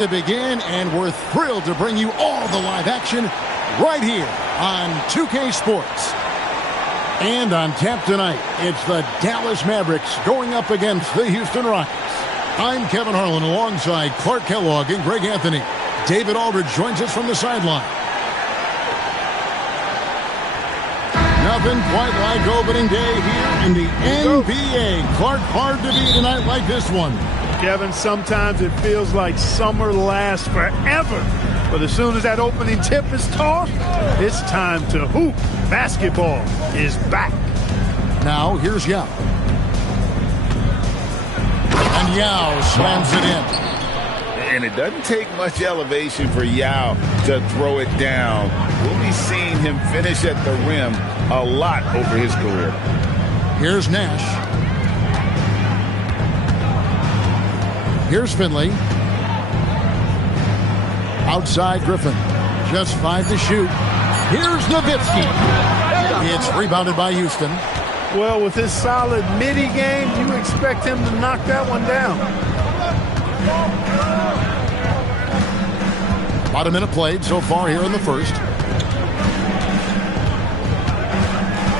To begin, and we're thrilled to bring you all the live action right here on 2K Sports. And on tap tonight, it's the Dallas Mavericks going up against the Houston Rockets. I'm Kevin Harlan alongside Clark Kellogg and Greg Anthony. David Aldridge joins us from the sideline. Nothing quite like opening day here in the NBA. Clark, hard to beat a night like this one. Kevin, sometimes it feels like summer lasts forever. But as soon as that opening tip is tossed, it's time to hoop. Basketball is back. Now, here's Yao. And Yao slams it in. And it doesn't take much elevation for Yao to throw it down. We'll be seeing him finish at the rim a lot over his career. Here's Nash. Here's Finley. Outside Griffin. Just 5 to shoot. Here's Nowitzki. It's rebounded by Houston. Well, with his solid midi game, you expect him to knock that one down. About a minute played so far here in the first.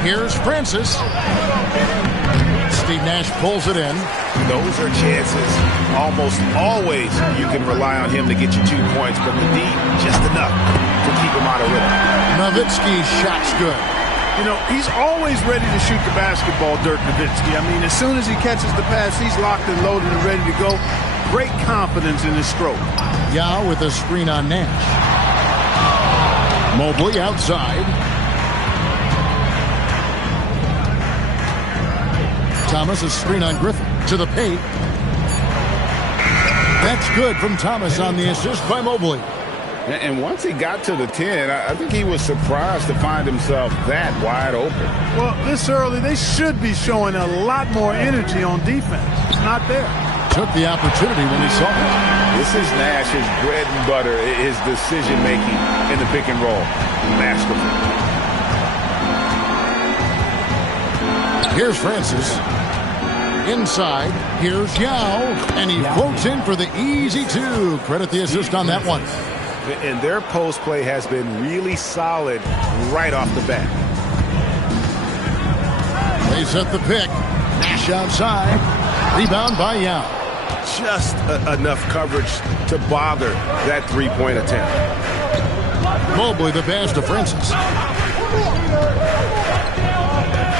Here's Francis. Steve Nash pulls it in. Those are chances. Almost always you can rely on him to get you 2 points, but the D, just enough to keep him out of rhythm. Nowitzki's shot's good. You know, he's always ready to shoot the basketball, Dirk Nowitzki. I mean, as soon as he catches the pass, he's locked and loaded and ready to go. Great confidence in his stroke. Yao with a screen on Nash. Mobley outside. Thomas, a screen on Griffin to the paint. That's good from Thomas on the assist by Mobley. And once he got to the 10, I think he was surprised to find himself that wide open. Well, this early, they should be showing a lot more energy on defense. It's not there. Took the opportunity when he saw it. This is Nash's bread and butter, his decision-making in the pick and roll. Masterful. Here's Francis. Inside, here's Yao, and he floats in for the easy 2. Credit the assist on that one. And their post play has been really solid right off the bat. They set the pick. Nash outside. Rebound by Yao. Just enough coverage to bother that three-point attempt. Mobley the pass to Francis.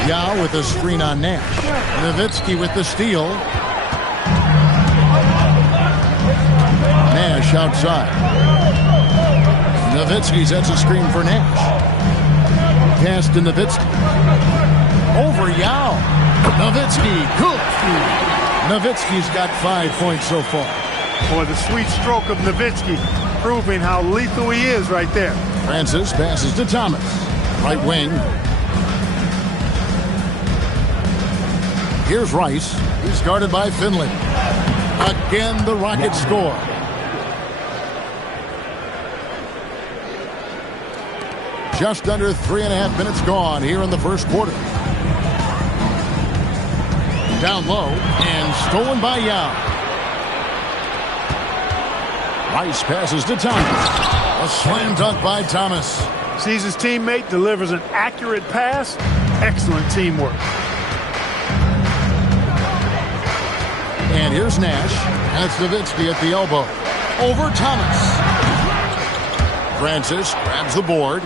Yao with a screen on Nash. Nowitzki with the steal. Nash outside. Nowitzki sets a screen for Nash. Pass to Nowitzki. Over Yao. Nowitzki, good. Nowitzki's got 5 points so far. Boy, the sweet stroke of Nowitzki proving how lethal he is right there. Francis passes to Thomas. Right wing. Here's Rice. He's guarded by Finley. Again, the Rockets score. Just under 3.5 minutes gone here in the first quarter. Down low and stolen by Yao. Rice passes to Thomas. A slam dunk by Thomas. Sees his teammate, delivers an accurate pass. Excellent teamwork. And here's Nash. That's Nowitzki at the elbow. Over Thomas. Francis grabs the board.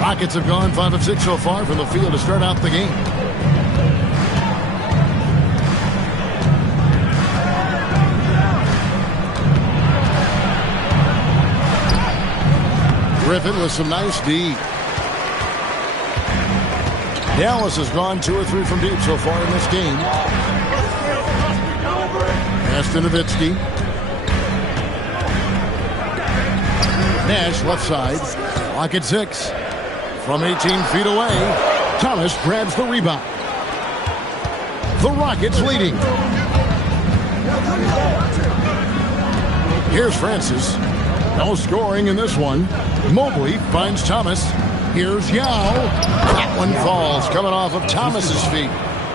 Rockets have gone 5 of 6 so far from the field to start out the game. Griffin with some nice D. Dallas has gone 2 or 3 from deep so far in this game. Pass to Nowitzki. Nash left side. Lock at 6. From 18 feet away, Thomas grabs the rebound. The Rockets leading. Here's Francis. No scoring in this one. Mobley finds Thomas. Here's Yao. That one falls, coming off of Thomas's feet.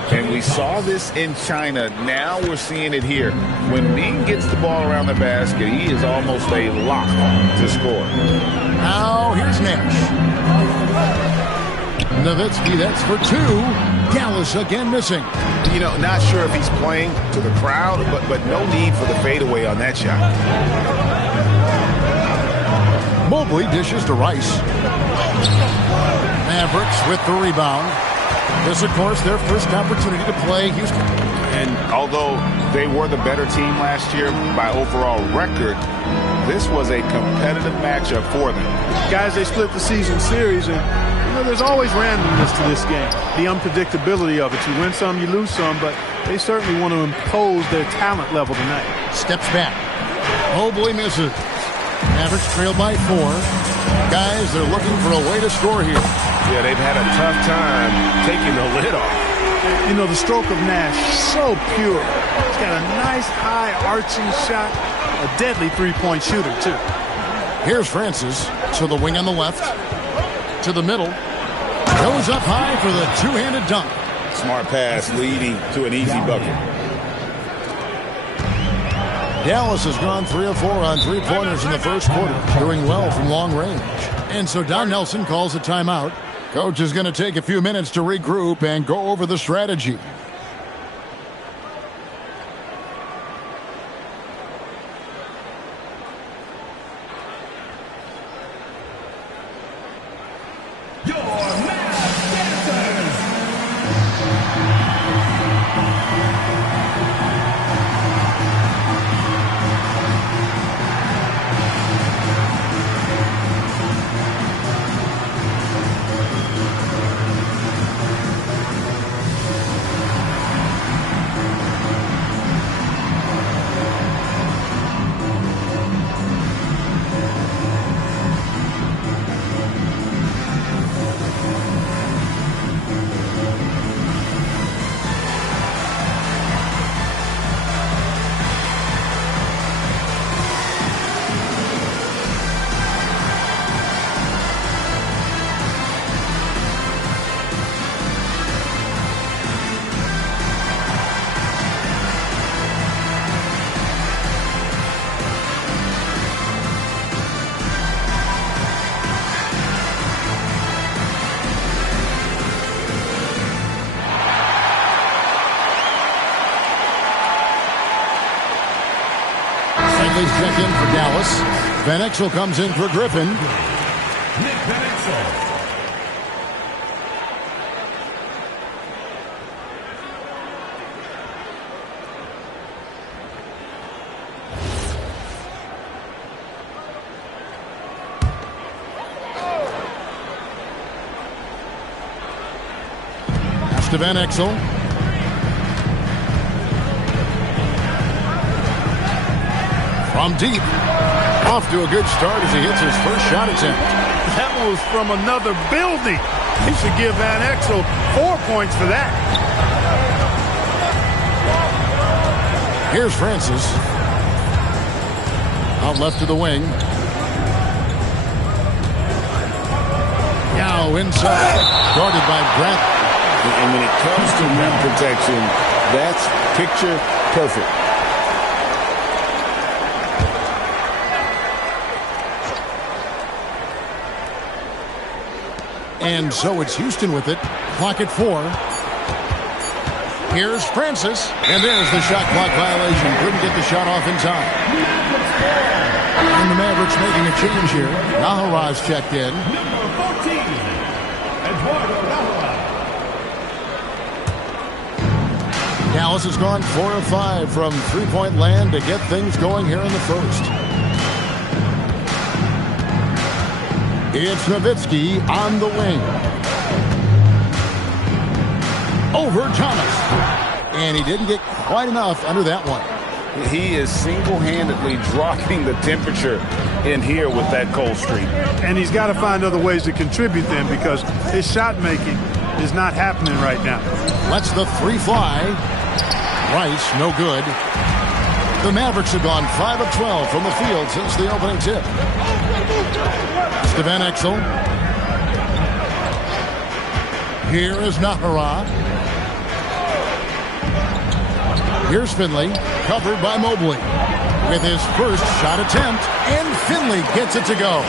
And we saw this in China. Now we're seeing it here. When Ming gets the ball around the basket, he is almost a lock to score. Now here's Nash. Nowitzki, that's for two. Dallas again missing. You know, not sure if he's playing to the crowd, but no need for the fadeaway on that shot. Mobley dishes to Rice. Mavericks with the rebound. This, of course, their first opportunity to play Houston. And although they were the better team last year by overall record, this was a competitive matchup for them. Guys, they split the season series, and there's always randomness to this game. The unpredictability of it. You win some, you lose some, but they certainly want to impose their talent level tonight. Steps back. Mobley misses. Mavericks trail by 4. Guys, they're looking for a way to score here. Yeah, they've had a tough time taking the lid off. You know, the stroke of Nash, so pure. He's got a nice high arching shot, a deadly three-point shooter, too. Here's Francis to the wing on the left, to the middle. Goes up high for the two-handed dunk. Smart pass leading to an easy bucket. Dallas has gone 3 of 4 on three-pointers in the first quarter, doing well from long range. And so Don Nelson calls a timeout. Coach is going to take a few minutes to regroup and go over the strategy. Check in for Dallas. Van Exel comes in for Griffin. Pass to Van Exel. From deep. Off to a good start as he hits his first shot attempt. That was from another building. He should give Van Exel 4 points for that. Here's Francis. Out left to the wing. Now inside. Guarded by Grant. And when it comes to rim protection, that's picture perfect. And so it's Houston with it. Clock at 4. Here's Francis. And there's the shot clock violation. Couldn't get the shot off in time. And the Mavericks making a change here. Naharaj checked in. Number 14, Eduardo Navarro. Dallas has gone 4 of 5 from three-point land to get things going here in the first. It's Nowitzki on the wing. Over Thomas. And he didn't get quite enough under that one. He is single-handedly dropping the temperature in here with that cold streak. And he's got to find other ways to contribute then because his shot making is not happening right now. Lets the three fly. Rice, no good. The Mavericks have gone 5 of 12 from the field since the opening tip. Van Exel. Here is Nahara. Here's Finley, covered by Mobley. With his first shot attempt, and Finley gets it to go.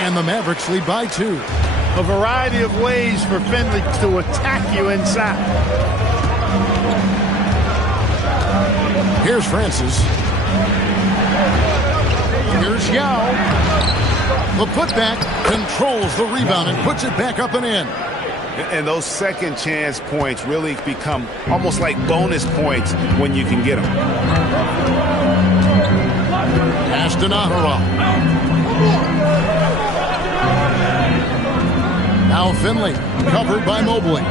And the Mavericks lead by 2. A variety of ways for Finley to attack you inside. Here's Francis. Here's Yao. The putback controls the rebound and puts it back up and in. And those second chance points really become almost like bonus points when you can get them. Pass to Nahara. Now Finley, covered by Mobley.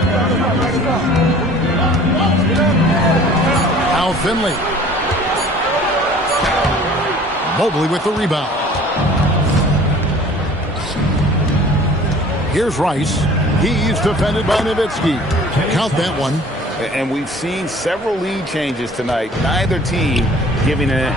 Now Finley. Mobley with the rebound. Here's Rice. He's defended by Nowitzki. Count that one. And we've seen several lead changes tonight. Neither team giving it.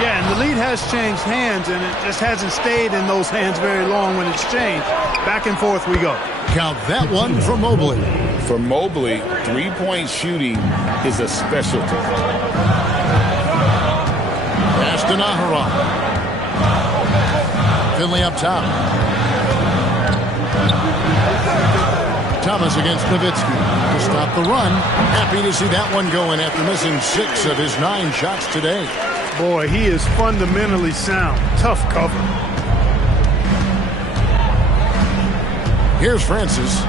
Yeah, and the lead has changed hands, and it just hasn't stayed in those hands very long when it's changed. Back and forth we go. Count that one for Mobley. For Mobley, three-point shooting is a specialty. Pass to Nahara. Finley up top. Thomas against Nowitzki to stop the run. Happy to see that one going after missing 6 of his 9 shots today. Boy, he is fundamentally sound. Tough cover. Here's Francis.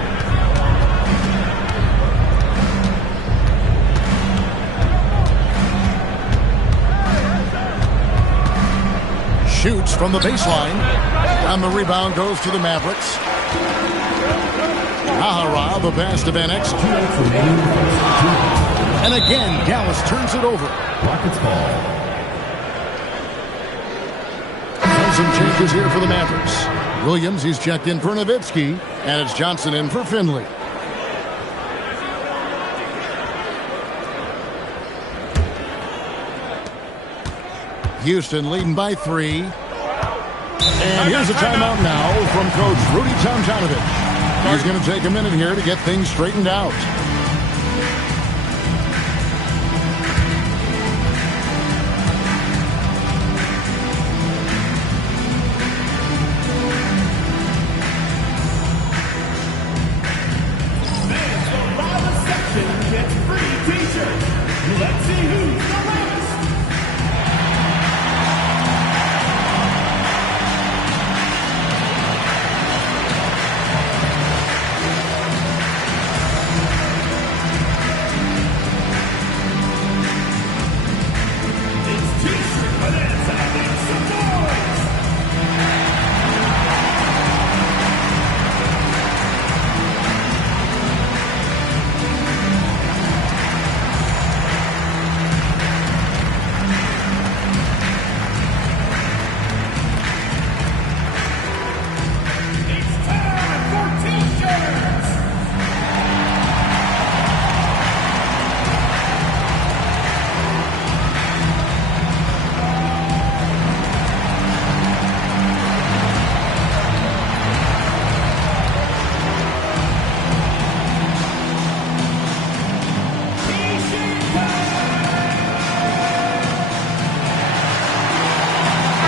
Shoots from the baseline. And the rebound goes to the Mavericks. Nahara, the pass to Van Exel. And again, Dallas turns it over. Rockets ball. And some changes here for the Mavericks. Williams, he's checked in for Nowitzki. And it's Johnson in for Finley. Houston leading by 3. And here's a timeout now from Coach Rudy Tomjanovich. He's going to take a minute here to get things straightened out. Fans from Riley section get free t-shirts. Let's see who's the loudest.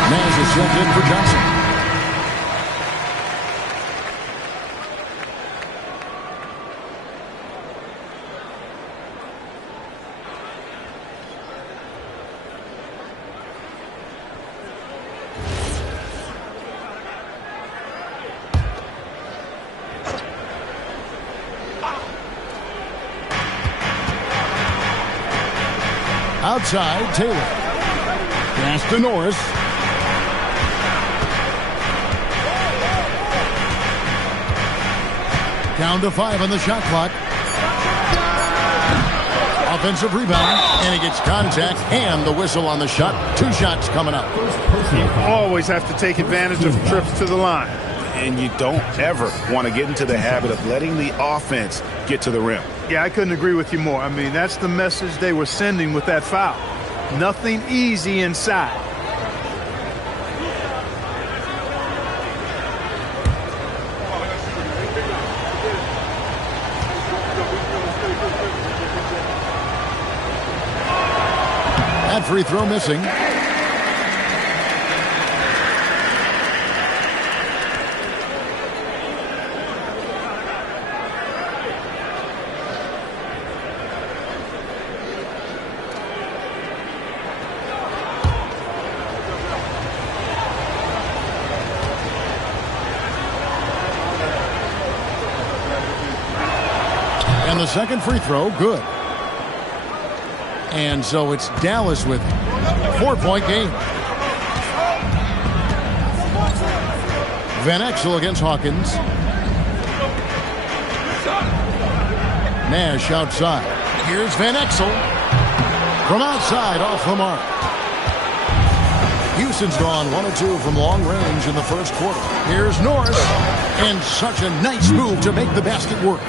Naz is checked in for Johnson. Outside, Taylor. Pass to Norris. Down to 5 on the shot clock. Offensive rebound, and he gets contact and the whistle on the shot. 2 shots coming up. You always have to take advantage of trips to the line. And you don't ever want to get into the habit of letting the offense get to the rim. Yeah, I couldn't agree with you more. I mean, that's the message they were sending with that foul. Nothing easy inside. second free throw missing. And the second free throw, good. And so it's Dallas with it. 4-point game. Van Exel against Hawkins. Nash outside. Here's Van Exel. From outside, off the mark. Houston's gone 1 of 2 from long range in the first quarter. Here's Norris. And such a nice move to make the basket work.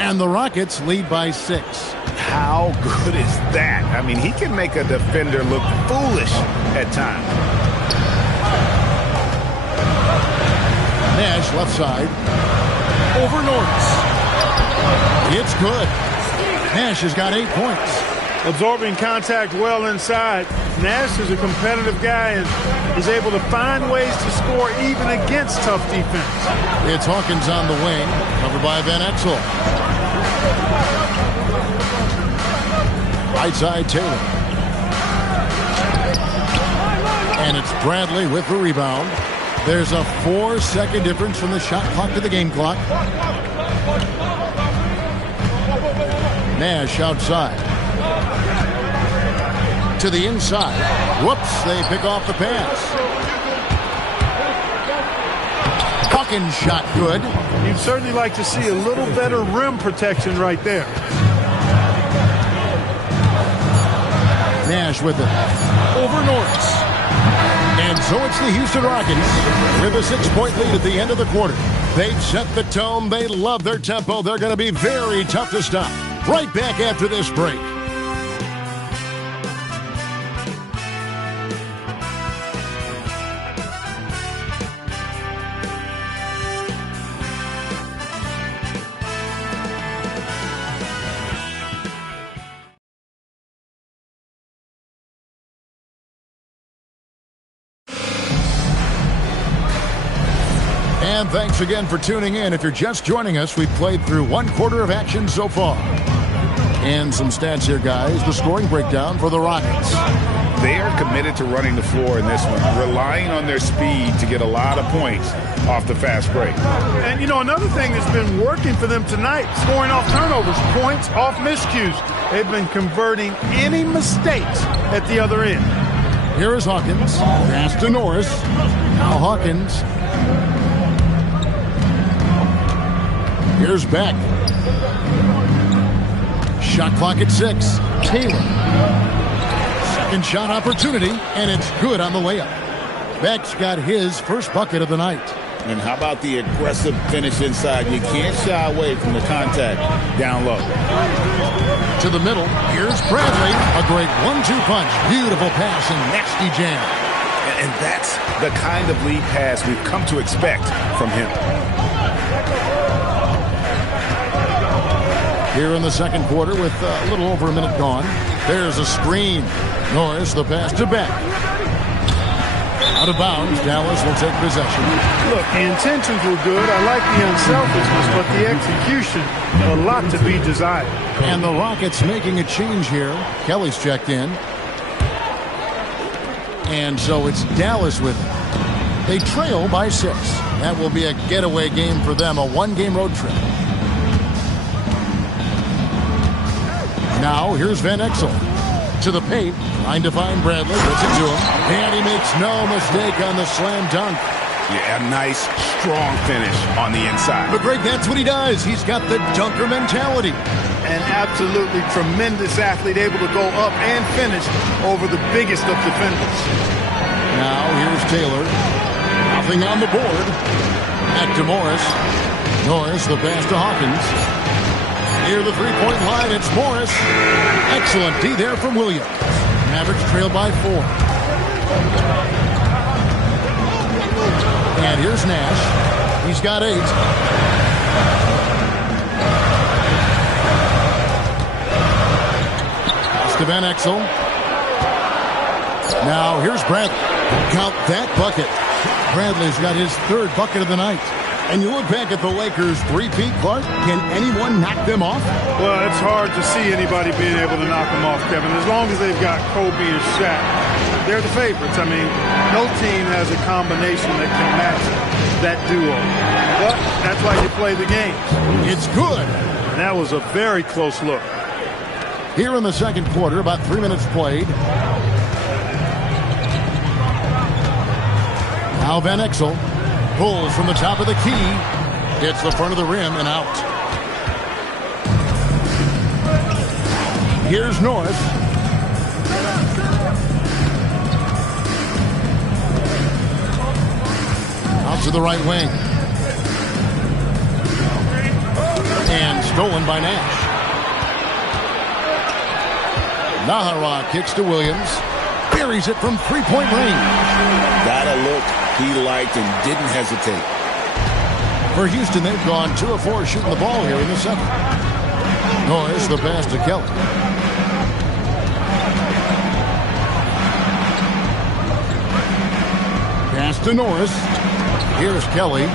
And the Rockets lead by 6. How good is that? I mean, he can make a defender look foolish at times. Nash left side. Over Norris. It's good. Nash has got 8 points. Absorbing contact well inside. Nash is a competitive guy and is able to find ways to score even against tough defense. It's Hawkins on the wing, covered by Van Exel. Right side, Taylor. And it's Bradley with the rebound. There's a 4-second difference from the shot clock to the game clock. Nash outside. To the inside. Whoops, they pick off the pass. Hawkins shot good. You'd certainly like to see a little better rim protection right there. Nash with it. Over Norris. And so it's the Houston Rockets with a 6-point lead at the end of the quarter. They've set the tone. They love their tempo. They're going to be very tough to stop. Right back after this break. And thanks again for tuning in. If you're just joining us, we've played through 1 quarter of action so far. And some stats here, guys. The scoring breakdown for the Rockets. They are committed to running the floor in this one, relying on their speed to get a lot of points off the fast break. And, you know, another thing that's been working for them tonight, scoring off turnovers, points off miscues. They've been converting any mistakes at the other end. Here is Hawkins. Pass to Norris. Now Hawkins. Here's Beck. Shot clock at 6. Taylor. Second shot opportunity, and it's good on the layup. Beck's got his first bucket of the night. And how about the aggressive finish inside? You can't shy away from the contact down low. To the middle. Here's Bradley. A great 1-2 punch. Beautiful pass and nasty jam. And that's the kind of lead pass we've come to expect from him. Here in the second quarter with a little over a minute gone. There's a screen. Norris, the pass to Beck. Out of bounds. Dallas will take possession. Look, the intentions were good. I like the unselfishness, but the execution, a lot to be desired. And the Rockets making a change here. Kelly's checked in. And so it's Dallas with it. They trail by 6. That will be a getaway game for them, a 1-game road trip. Now, here's Van Exel. To the paint, trying to find Bradley. Gets it to him. And he makes no mistake on the slam dunk. Yeah, a nice, strong finish on the inside. But Greg, that's what he does. He's got the dunker mentality. An absolutely tremendous athlete, able to go up and finish over the biggest of defenders. Now, here's Taylor. Nothing on the board. Back to Morris. Norris, the pass to Hawkins. Near the three-point line, it's Morris. Excellent D there from Williams. Mavericks trail by 4. And here's Nash. He's got 8. Pass to Van Exel. Now here's Bradley. Count that bucket. Bradley's got his third bucket of the night. And you look back at the Lakers' three-peat, Clark, can anyone knock them off? Well, it's hard to see anybody being able to knock them off, Kevin. As long as they've got Kobe and Shaq, they're the favorites. I mean, no team has a combination that can match that duo. But that's why you play the games. It's good. And that was a very close look. Here in the second quarter, about 3 minutes played. Now Van Exel pulls from the top of the key. Hits the front of the rim and out. Here's North. Out to the right wing. And stolen by Nash. Nahara kicks to Williams. Buries it from three-point range. Got a look he liked and didn't hesitate. For Houston, they've gone 2 of 4 shooting the ball here in the second. Norris the pass to Kelly. Pass to Norris. Here's Kelly.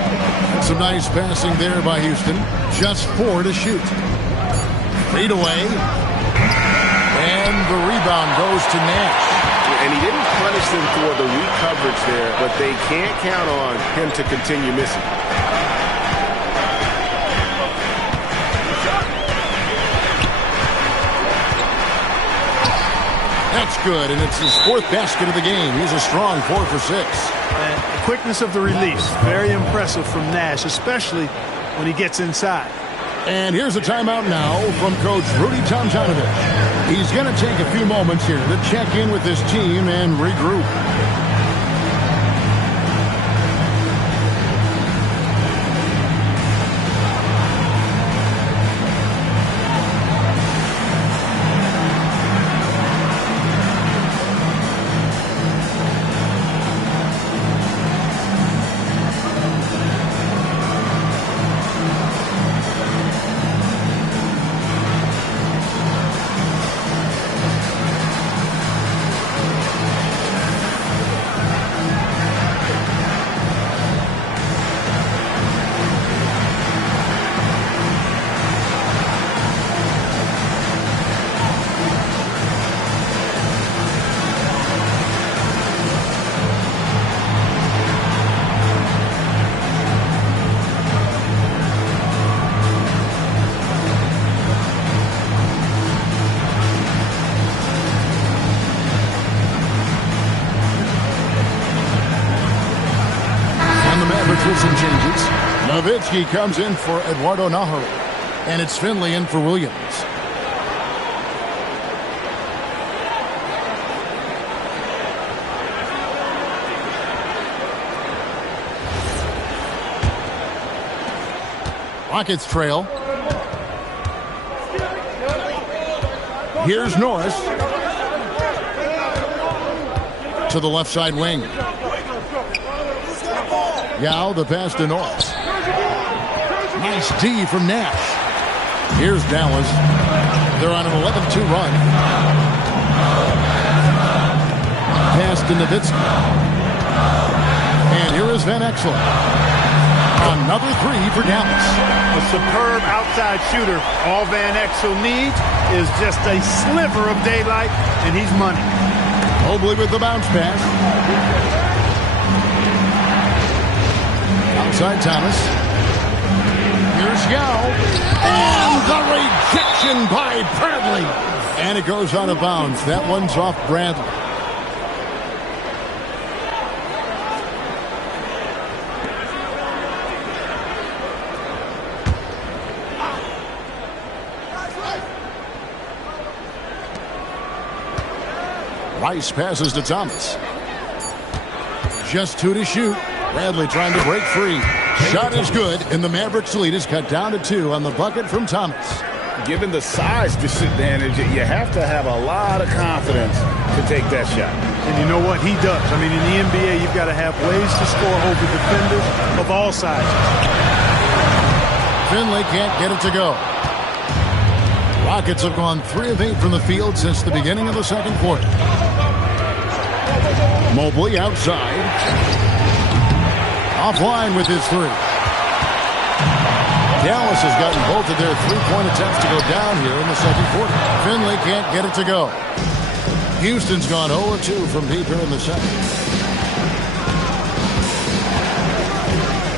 Some nice passing there by Houston. Just 4 to shoot. Feed away. And the rebound goes to Nash. And he didn't punish them for the weak coverage there, but they can't count on him to continue missing. That's good, and it's his 4th basket of the game. He's a strong 4 for 6. And the quickness of the release, very impressive from Nash, especially when he gets inside. And here's a timeout now from Coach Rudy Tomjanovich. He's going to take a few moments here to check in with his team and regroup. Some changes. Nowitzki comes in for Eduardo Nahara. And it's Finley in for Williams. Rockets trail. Here's Norris. To the left side wing. Yao, the pass to Norris. Nice D from Nash. Here's Dallas. They're on an 11-2 run. Pass to Nowitzki. And here is Van Exel. Another 3 for Dallas. A superb outside shooter. All Van Exel needs is just a sliver of daylight, and he's money. Mobley with the bounce pass. Outside Thomas. Here's Yao. And the rejection by Bradley. And it goes out of bounds. That one's off Bradley. Rice passes to Thomas. Just 2 to shoot. Bradley trying to break free. Shot is good, and the Mavericks lead is cut down to 2 on the bucket from Thomas. Given the size disadvantage, you have to have a lot of confidence to take that shot. And you know what? He does. I mean, in the NBA, you've got to have ways to score over defenders of all sizes. Finley can't get it to go. Rockets have gone 3 of 8 from the field since the beginning of the second quarter. Mobley outside. Offline with his three. Dallas has gotten both of their three-point attempts to go down here in the second quarter. Finley can't get it to go. Houston's gone 0-2 from deep here in the second.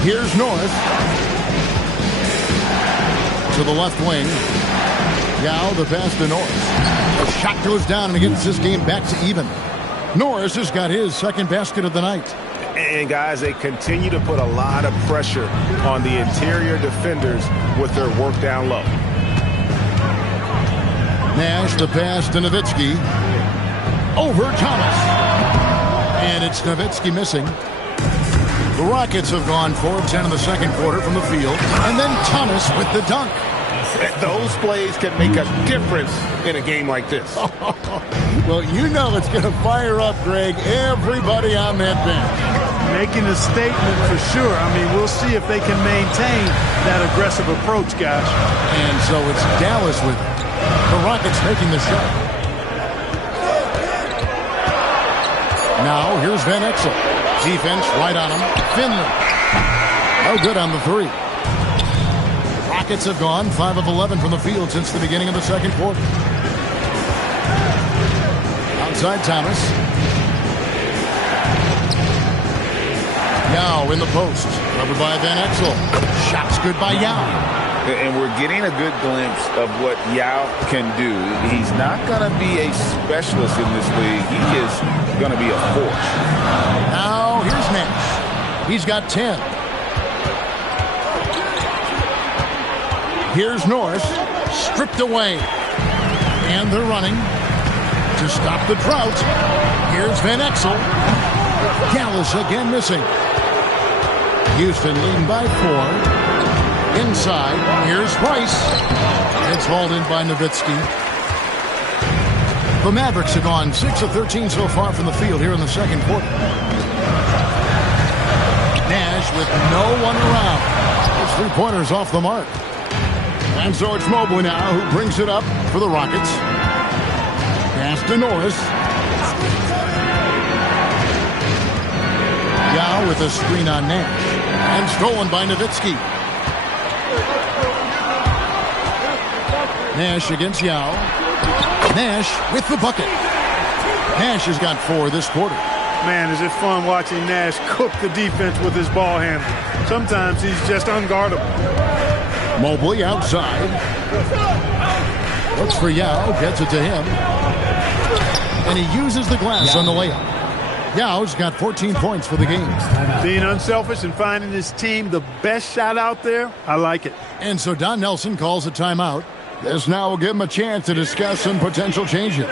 Here's North. To the left wing. Yao, the pass to Norris. The shot goes down and gets this game back to even. Norris has got his second basket of the night. And, guys, they continue to put a lot of pressure on the interior defenders with their work down low. Nash, the pass to Nowitzki. Over Thomas. And it's Nowitzki missing. The Rockets have gone 4 of 10 in the second quarter from the field. And then Thomas with the dunk. Those plays can make a difference in a game like this. Well, you know it's going to fire up, Greg, everybody on that bench. Making a statement for sure. I mean, we'll see if they can maintain that aggressive approach, guys. And so it's Dallas with it. The Rockets taking the shot. Now, here's Van Exel. Defense right on him. Finley. Oh, good on the three. Rockets have gone 5 of 11 from the field since the beginning of the second quarter. Outside Thomas. Yao in the post. Covered by Van Exel. Shots good by Yao. And we're getting a good glimpse of what Yao can do. He's not going to be a specialist in this league. He is going to be a force. Now, here's Nash. He's got 10. Here's Norris. Stripped away. And they're running to stop the drought. Here's Van Exel. Dallas again missing. Houston leading by 4. Inside, here's Price. It's hauled in by Nowitzki. The Mavericks have gone 6 of 13 so far from the field here in the second quarter. Nash with no one around. Those three-pointers off the mark. And so it's Mobley now who brings it up for the Rockets. Pass to Norris. Yao with a screen on Nash. And stolen by Nowitzki. Nash against Yao. Nash with the bucket. Nash has got 4 this quarter. Man, is it fun watching Nash cook the defense with his ball handle. Sometimes he's just unguardable. Mobley outside. Looks for Yao. Gets it to him. And he uses the glass on the layup. Yao's got 14 points for the game. Being unselfish and finding his team the best shot out there, I like it. And so Don Nelson calls a timeout. This now will give him a chance to discuss some potential changes.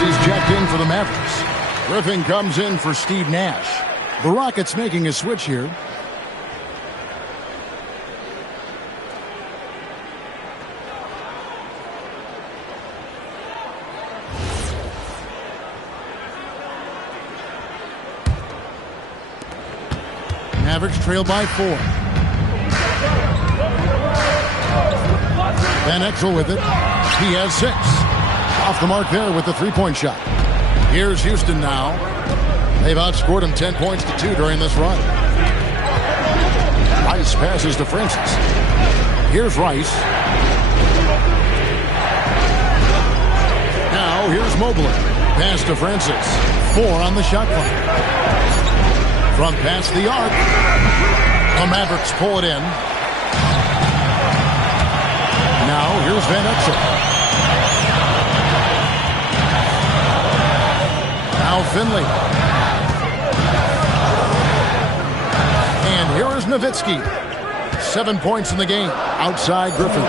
He's checked in for the Mavericks. Griffin comes in for Steve Nash. The Rockets making a switch here. Mavericks trail by 4. Van Exel with it. He has 6. Off the mark there with the three-point shot. Here's Houston now. They've outscored him 10 points to 2 during this run. Rice passes to Francis. Here's Rice. It's Mobley. Pass to Francis. 4 on the shot clock. From past the arc. The Mavericks pull it in. Now here's Van Exel. Now Finley. And here is Nowitzki. 7 points in the game. Outside Griffin.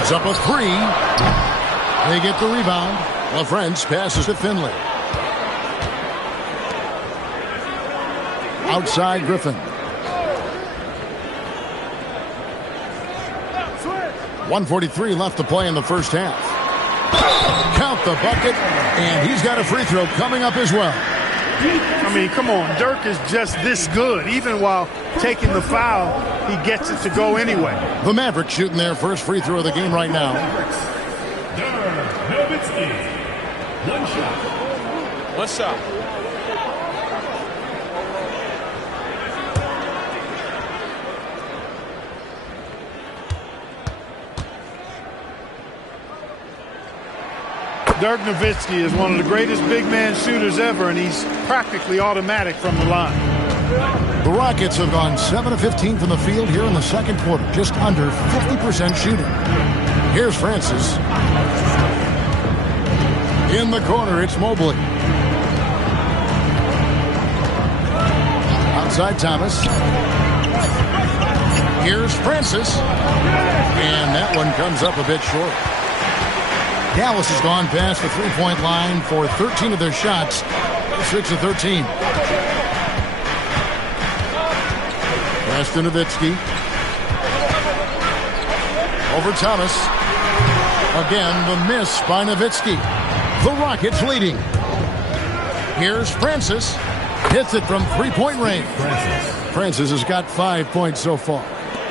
It's up a 3. They get the rebound. LaFrance passes to Finley. Outside Griffin. 1:43 left to play in the first half. Count the bucket, and he's got a free throw coming up as well. I mean, come on. Dirk is just this good. Even while taking the foul, he gets it to go anyway. The Mavericks shooting their first free throw of the game right now. One shot. One shot. Dirk Nowitzki is one of the greatest big man shooters ever, and he's practically automatic from the line. The Rockets have gone 7 of 15 from the field here in the second quarter, just under 50% shooting. Here's Francis. In the corner, it's Mobley. Outside Thomas. Here's Francis. And that one comes up a bit short. Dallas has gone past the three-point line for 13 of their shots. 6 of 13. Pass to Nowitzki. Over Thomas. Again, the miss by Nowitzki. The Rockets leading. Here's Francis. Hits it from three-point range. Francis has got 5 points so far.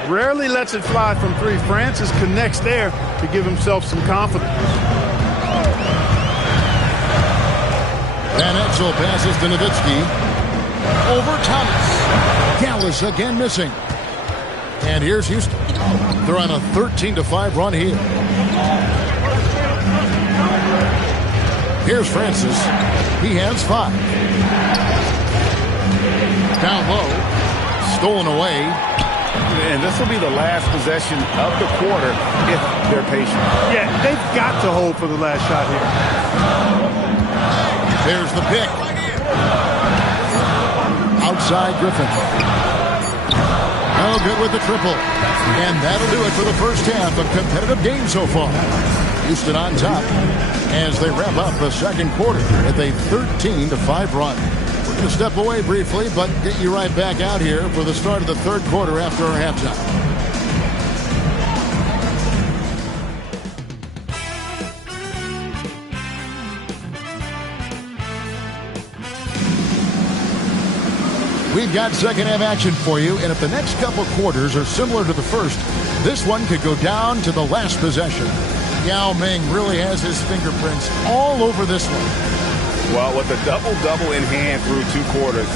Rarely lets it fly from three. Francis connects there to give himself some confidence. Van Exel passes to Nowitzki. Over Thomas. Dallas again missing. And here's Houston. They're on a 13-5 run here. Here's Francis. He has 5. Down low. Stolen away. And this will be the last possession of the quarter if they're patient. Yeah, they've got to hold for the last shot here. There's the pick. Outside Griffin. Oh, good with the triple. And that'll do it for the first half. A competitive game so far. Houston on top as they wrap up the second quarter with a 13-5 run. We're going to step away briefly, but get you right back out here for the start of the third quarter after our halftime. We've got second half action for you, and if the next couple quarters are similar to the first, this one could go down to the last possession. Yao Ming really has his fingerprints all over this one. Well, with a double-double in hand through 2 quarters,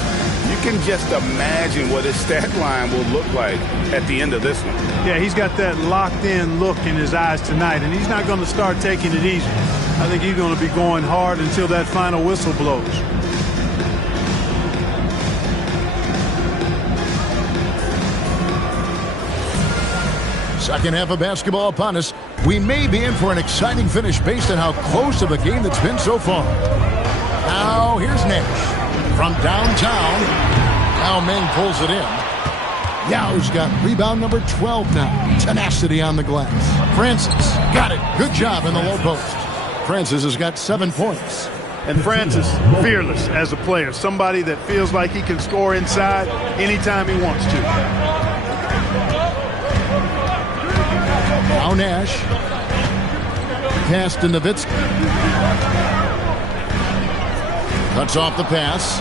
you can just imagine what his stat line will look like at the end of this one. Yeah, he's got that locked-in look in his eyes tonight, and he's not going to start taking it easy. I think he's going to be going hard until that final whistle blows. Second half of basketball upon us. We may be in for an exciting finish based on how close of a game that's been so far. Now here's Nash from downtown. Yao Ming pulls it in. Yao's got rebound number 12 now. Tenacity on the glass. Francis got it. Good job in the low post. Francis has got 7 points. And Francis, fearless as a player. Somebody that feels like he can score inside anytime he wants to. Now Nash. Pass to Nowitzki. Cuts off the pass.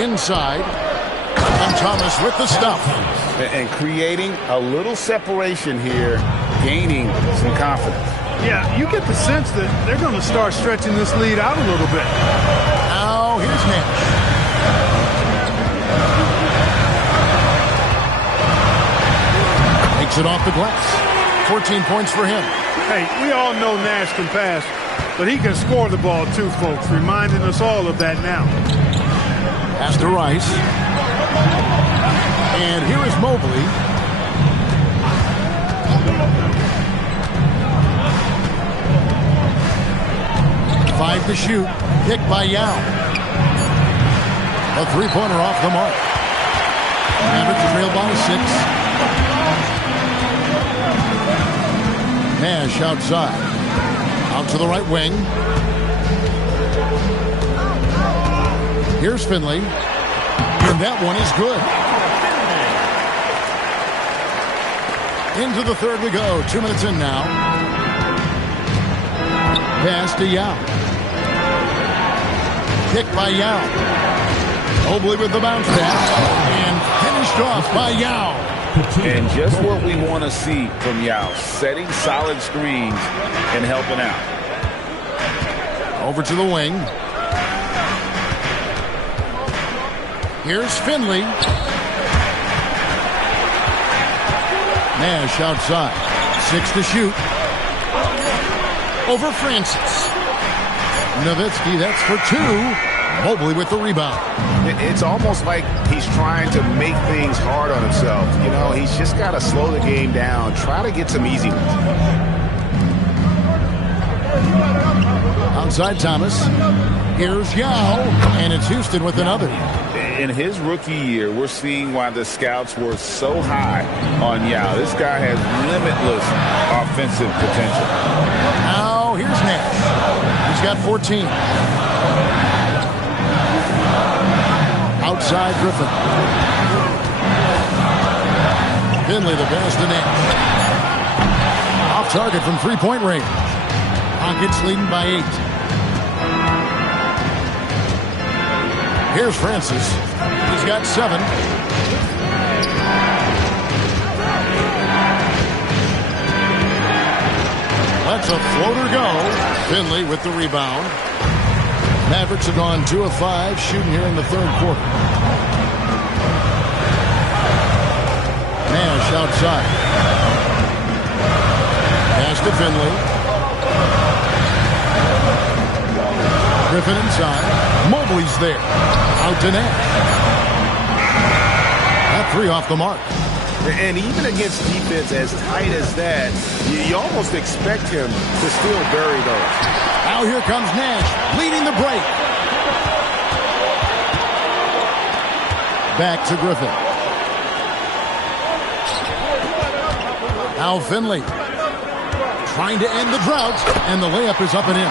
Inside. And Thomas with the stuff. And creating a little separation here, gaining some confidence. Yeah, you get the sense that they're going to start stretching this lead out a little bit. Now here's Nash. Takes it off the glass. 14 points for him. Hey, we all know Nash can pass, but he can score the ball too, folks, reminding us all of that now. Pass to Rice. And here is Mobley. Five to shoot. Kick by Yao. A three-pointer off the mark. Mavericks trail by 6. Nash outside. Out to the right wing. Here's Finley. And that one is good. Into the third we go. 2 minutes in now. Pass to Yao. Kick by Yao. Mobley with the bounce pass. And finished off by Yao. And just what we want to see from Yao. Setting solid screens and helping out. Over to the wing. Here's Finley. Nash outside. 6 to shoot. Over Francis. Nowitzki, that's for 2. Mobley with the rebound. It's almost like he's trying to make things hard on himself. You know, he's just got to slow the game down. Try to get some easy ones. Outside Thomas. Here's Yao. And it's Houston with another. In his rookie year, we're seeing why the scouts were so high on Yao. This guy has limitless offensive potential. Now here's Nash. He's got 14. Outside Griffin. Finley the pass to Nash. Off target from three-point range. Rockets leading by 8. Here's Francis. He's got 7. Let's a floater go. Finley with the rebound. Mavericks have gone 2 of 5 shooting here in the third quarter. Nash outside. Pass to Finley. Griffin inside. Mobley's there. Out to Nash. That 3 off the mark. And even against defense as tight as that, you almost expect him to still bury those. Now here comes Nash, leading the break. Back to Griffin. Now Finley. Trying to end the drought, and the layup is up and in.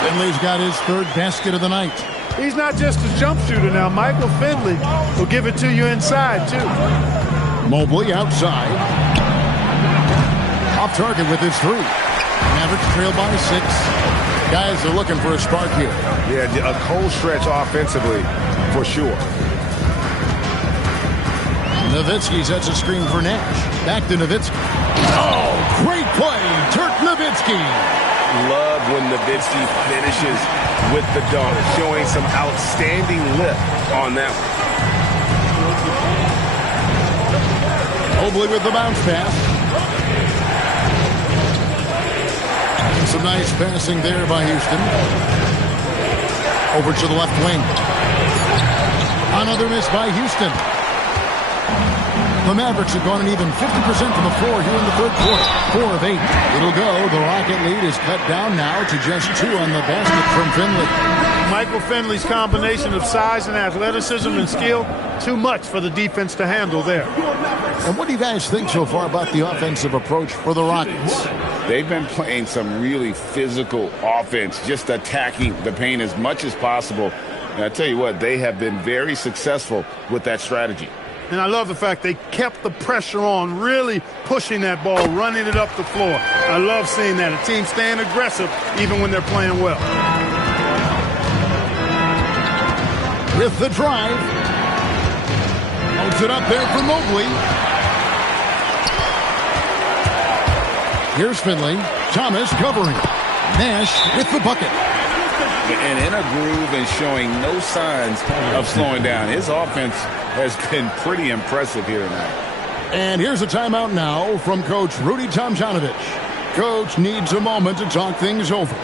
Finley's got his 3rd basket of the night. He's not just a jump shooter now. Michael Finley will give it to you inside, too. Mobley outside. Off target with his 3. Mavericks trail by 6. Guys are looking for a spark here. Yeah, a cold stretch offensively, for sure. Nowitzki sets a screen for Nash. Back to Nowitzki. Oh, great play. Dirk Nowitzki. Love when Nowitzki finishes with the dunk, showing some outstanding lift on that one. Mobley with the bounce pass. Some nice passing there by Houston. Over to the left wing. Another miss by Houston. The Mavericks have gone an even 50% from the floor here in the third quarter. 4 of 8. It'll go. The Rocket lead is cut down now to just 2 on the basket from Finley. Michael Finley's combination of size and athleticism and skill, too much for the defense to handle there. And what do you guys think so far about the offensive approach for the Rockets? They've been playing some really physical offense, just attacking the paint as much as possible. And I tell you what, they have been very successful with that strategy. And I love the fact they kept the pressure on, really pushing that ball, running it up the floor. I love seeing that. A team staying aggressive even when they're playing well. With the drive. Holds it up there for Mobley. Here's Finley. Thomas covering. Nash with the bucket. And in a groove and showing no signs of slowing down. His offense has been pretty impressive here tonight. And here's a timeout now from Coach Rudy Tomjanovich. Coach needs a moment to talk things over.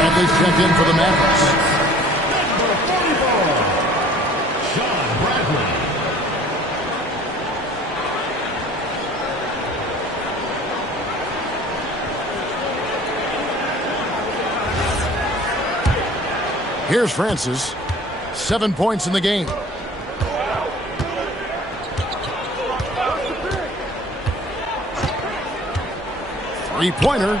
Bradley's checked in for the Mavericks. Number 44, Sean Bradley. Here's Francis. 7 points in the game. Three-pointer.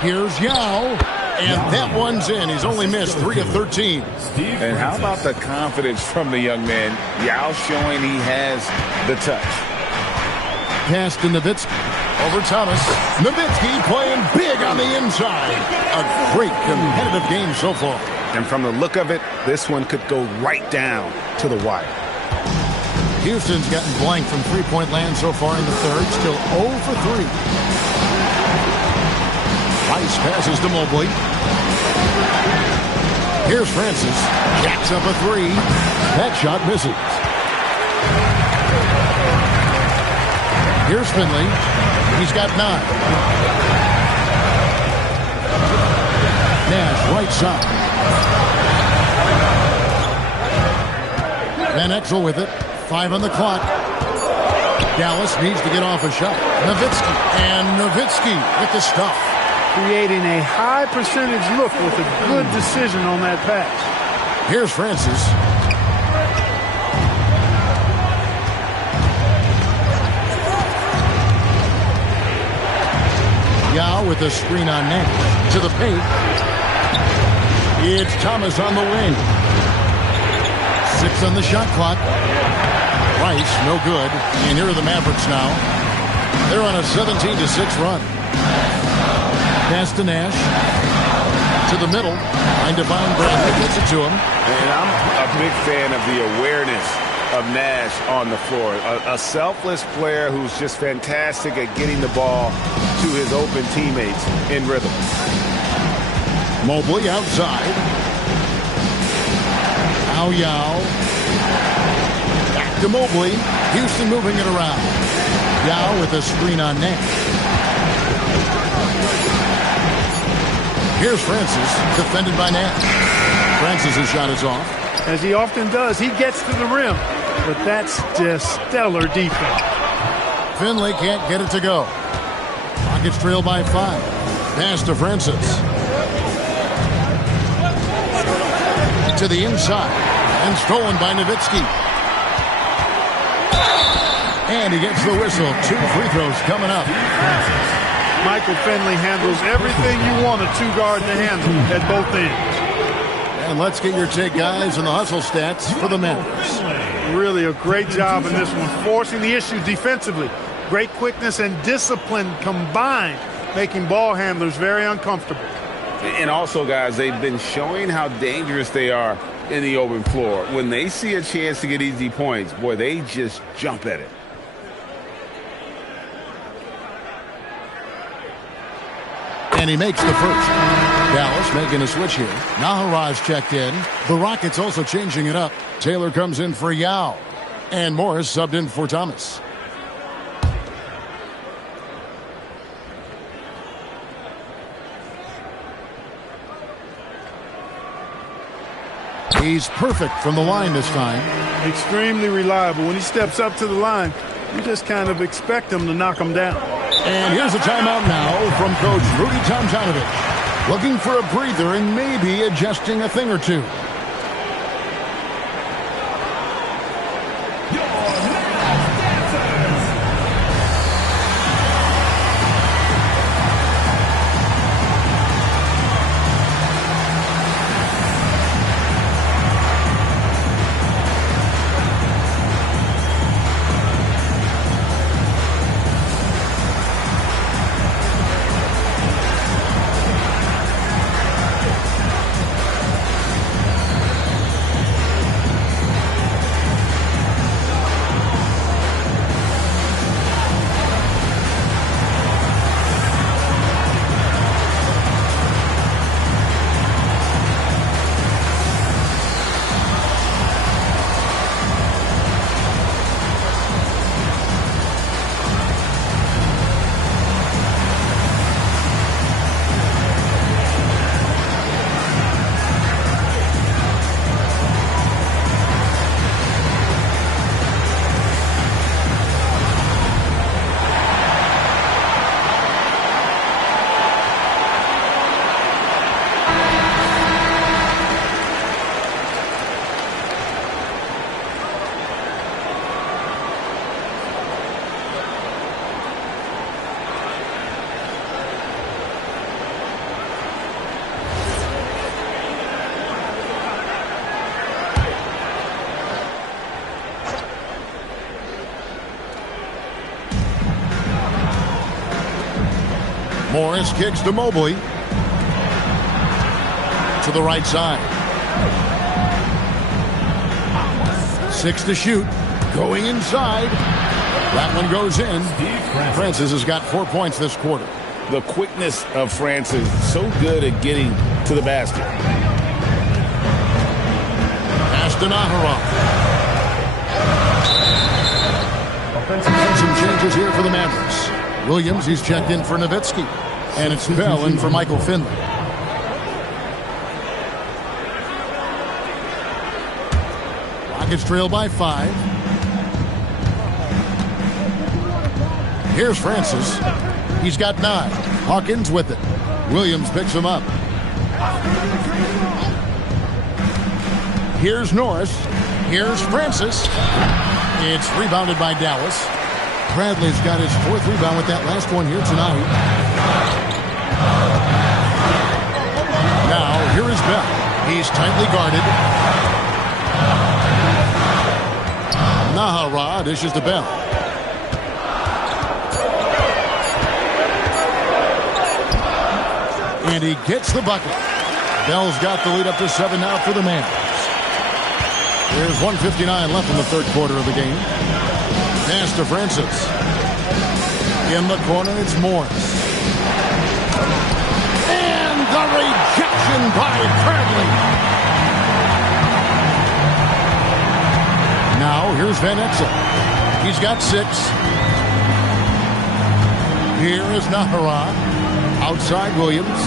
Here's Yao. And that one's in. He's only missed 3 of 13. And how about the confidence from the young man? Yao showing he has the touch. Pass to Nowitzki. Over Thomas. Nowitzki playing big on the inside. A great competitive game so far. And from the look of it, this one could go right down to the wire. Houston's gotten blank from three-point land so far in the third. Still 0 for 3. Rice passes to Mobley. Here's Francis. Jacks up a 3. That shot misses. Here's Finley. He's got 9. Nash right side. Van Exel with it. 5 on the clock. Dallas needs to get off a shot. Nowitzki. And Nowitzki with the stuff. Creating a high percentage look with a good decision on that pass. Here's Francis. Yao with the screen on Nash. To the paint. It's Thomas on the wing. 6 on the shot clock. Rice, no good. And here are the Mavericks now. They're on a 17-6 run. Pass to Nash. To the middle. Trying to find Bradley. Gets it to him. And I'm a big fan of the awareness of Nash on the floor. A selfless player who's just fantastic at getting the ball to his open teammates in rhythm. Mobley outside. Now Yao. Back to Mobley. Houston moving it around. Yao with a screen on Nash. Here's Francis, defended by Nash. Francis' shot is off. As he often does, he gets to the rim, but that's just stellar defense. Finley can't get it to go. Rockets trail by 5. Pass to Francis. To the inside, and stolen by Nowitzki. And he gets the whistle. 2 free throws coming up. Michael Finley handles everything you want a two-guard to handle at both ends. And let's get your take, guys, on the hustle stats for the Mavericks. Really a great job in this one, forcing the issue defensively. Great quickness and discipline combined, making ball handlers very uncomfortable. And also, guys, they've been showing how dangerous they are in the open floor. When they see a chance to get easy points, boy, they just jump at it. And he makes the first. Dallas making a switch here. Naharaj checked in. The Rockets also changing it up. Taylor comes in for Yao. And Morris subbed in for Thomas. He's perfect from the line this time. Extremely reliable. When he steps up to the line, you just kind of expect him to knock him down. And here's a timeout now from Coach Rudy Tomjanovich. Looking for a breather and maybe adjusting a thing or two. Morris kicks to Mobley. To the right side. 6 to shoot. Going inside. That one goes in. Francis has got 4 points this quarter. The quickness of Francis, so good at getting to the basket. Pass to Naharov. Some changes here for the Mavericks. Williams, he's checked in for Nowitzki. And it's Bell in for Michael Finley. Rockets trail by 5. Here's Francis. He's got 9. Hawkins with it. Williams picks him up. Here's Norris. Here's Francis. It's rebounded by Dallas. Bradley's got his 4th rebound with that last one here tonight. Now, here is Bell. He's tightly guarded. Nahara dishes to Bell. And he gets the bucket. Bell's got the lead up to 7 now for the Mavericks. There's 1:59 left in the 3rd quarter of the game. Pass to Francis. In the corner, it's Morris. And the rejection by Bradley. Now, here's Van Exel. He's got 6. Here is Nahara. Outside Williams.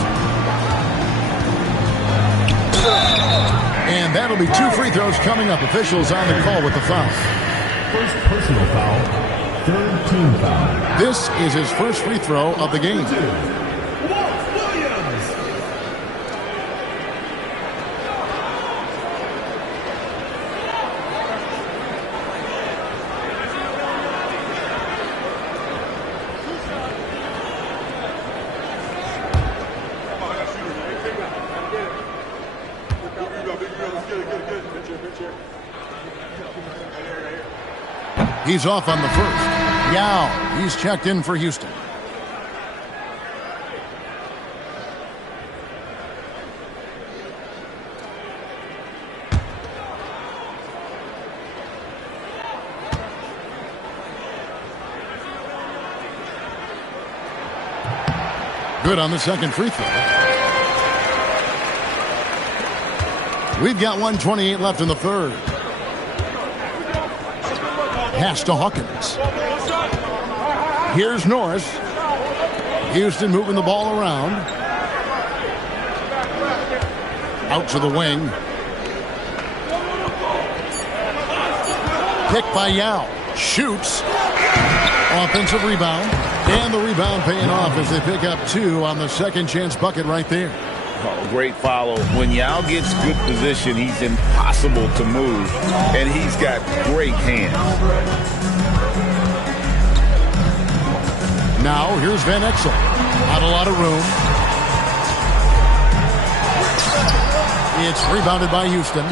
And that'll be 2 free throws coming up. Officials on the call with the foul. First personal foul, 3rd team foul. This is his first free throw of the game. Williams. He's off on the first. Yao, he's checked in for Houston. Good on the second free throw. We've got 1:28 left in the 3rd. Pass to Hawkins. Here's Norris. Houston moving the ball around. Out to the wing. Pick by Yao. Shoots. Offensive rebound. And the rebound paying off as they pick up 2 on the second chance bucket right there. Oh, great follow. When Yao gets good position, he's impossible to move. And he's got great hands. Now here's Van Exel. Not a lot of room. It's rebounded by Houston.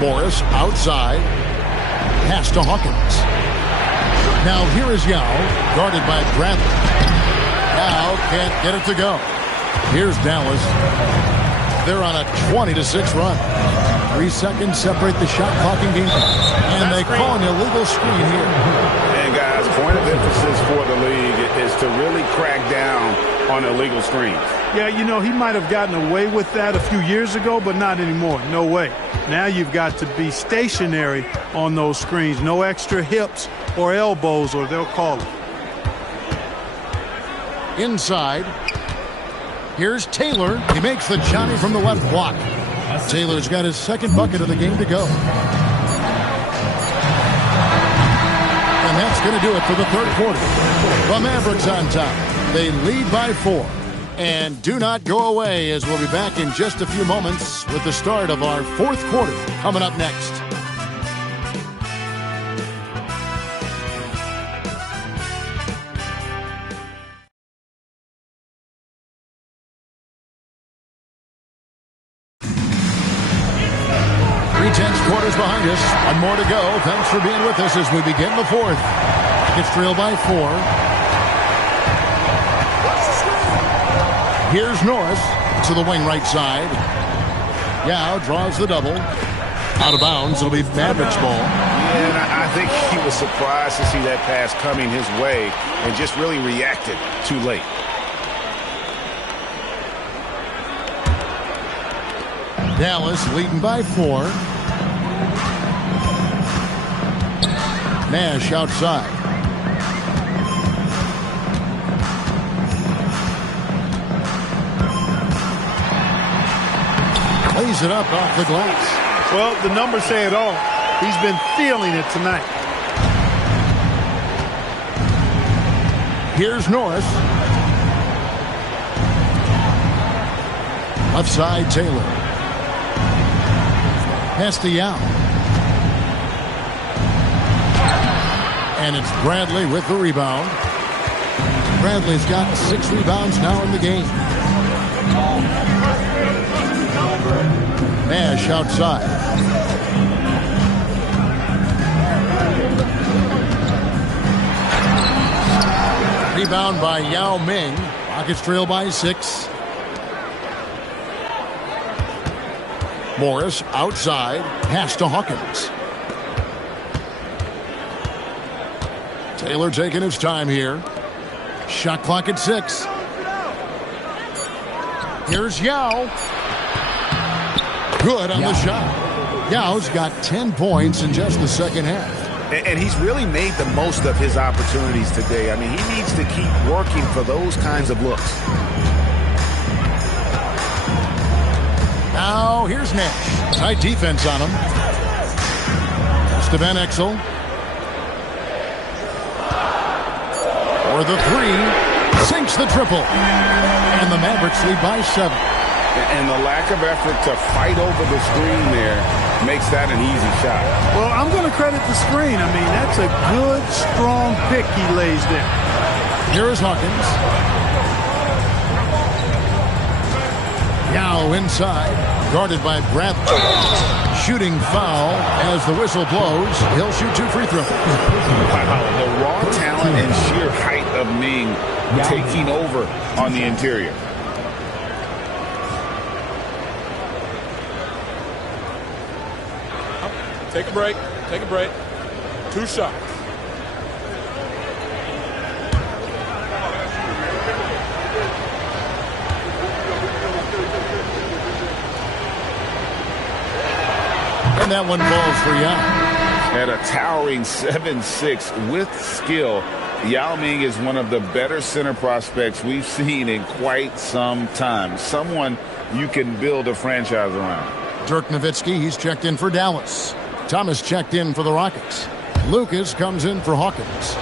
Morris outside. Pass to Hawkins. Now here is Yao, guarded by Bradley. Yao can't get it to go. Here's Dallas. They're on a 20-6 run. 3 seconds separate the shot clock and game. And they call an illegal screen here. And guys, point of emphasis for the league is to really crack down on illegal screens. Yeah, you know, he might have gotten away with that a few years ago, but not anymore. No way. Now you've got to be stationary on those screens. No extra hips or elbows, or they'll call it. Inside. Here's Taylor. He makes the Johnny from the left block. Taylor's got his second bucket of the game to go. And that's going to do it for the third quarter. The Mavericks on top. They lead by 4. And do not go away, as we'll be back in just a few moments with the start of our fourth quarter coming up next. Quarters behind us. One more to go. Thanks for being with us as we begin the fourth. It's trailed by 4. Here's Norris to the wing right side. Yao draws the double. Out of bounds. It'll be Mavericks ball. Yeah, and I think he was surprised to see that pass coming his way and just really reacted too late. Dallas leading by 4. Nash outside. Lays it up off the glass. Well, the numbers say it all. He's been feeling it tonight. Here's Norris. Left side, Taylor. Pass to Yao. And it's Bradley with the rebound. Bradley's got 6 rebounds now in the game. Nash outside. Rebound by Yao Ming. Rockets trail by 6. Morris outside. Pass to Hawkins. Taylor taking his time here. Shot clock at 6. Here's Yao. Good on the shot. Yao's got 10 points in just the second half. And he's really made the most of his opportunities today. I mean, he needs to keep working for those kinds of looks. Now, here's Nash. Tight defense on him. It's to Van Exel. For the 3. Sinks the triple. And the Mavericks lead by 7. And the lack of effort to fight over the screen there makes that an easy shot. Well, I'm going to credit the screen. I mean, that's a good, strong pick he lays there. Here is Hawkins. Yao inside, guarded by Bradley. Shooting foul as the whistle blows. He'll shoot 2 free throws. Wow, the raw talent and sheer height of Ming taking over on the interior. Take a break. Take a break. 2 shots. And that one falls for Yao. At a towering 7'6" with skill, Yao Ming is one of the better center prospects we've seen in quite some time. Someone you can build a franchise around. Dirk Nowitzki, he's checked in for Dallas. Thomas checked in for the Rockets. Lucas comes in for Hawkins.